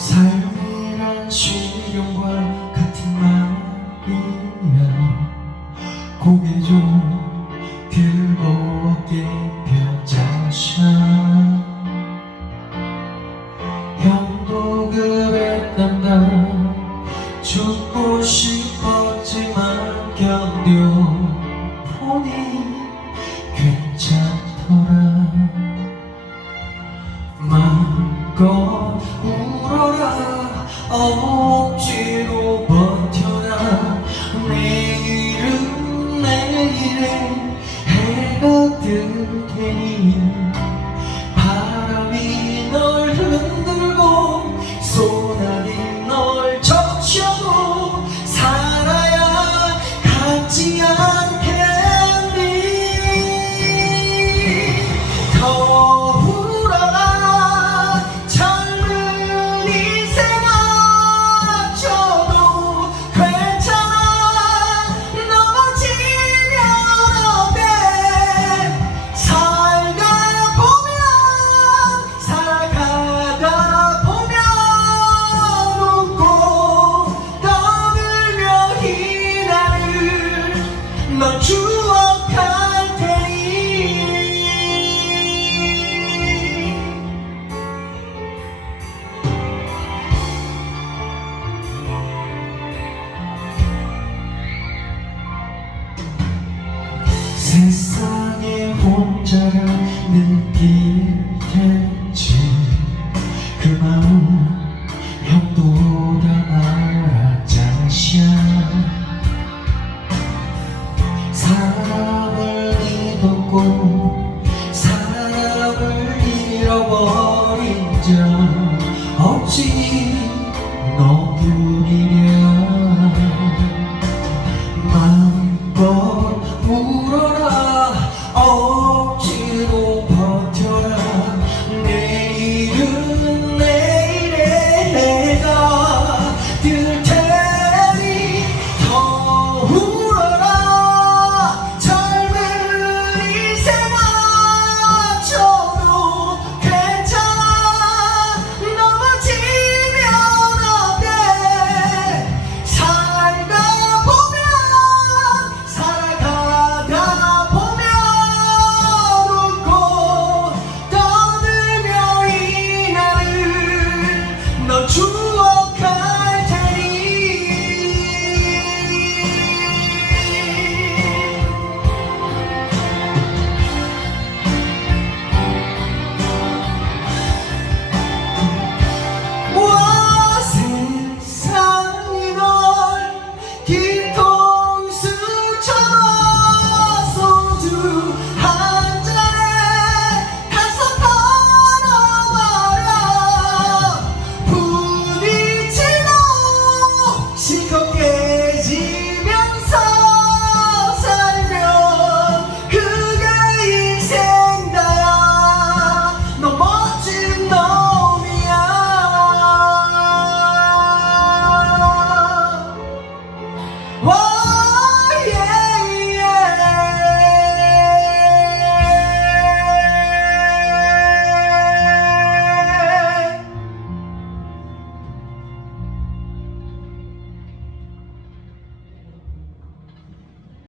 삶이란 시련과 같은 말이야. 고개 좀 들고 어깨 펴자셔 형도 그랬단다. 죽고 싶었지만 견뎌보니 억지로 버 세상에 혼자가 느낄 텐지 그 마음 형도 다 알았자샤 사람을 믿었고 사람을 잃어버린 적 없지 너뿐이랴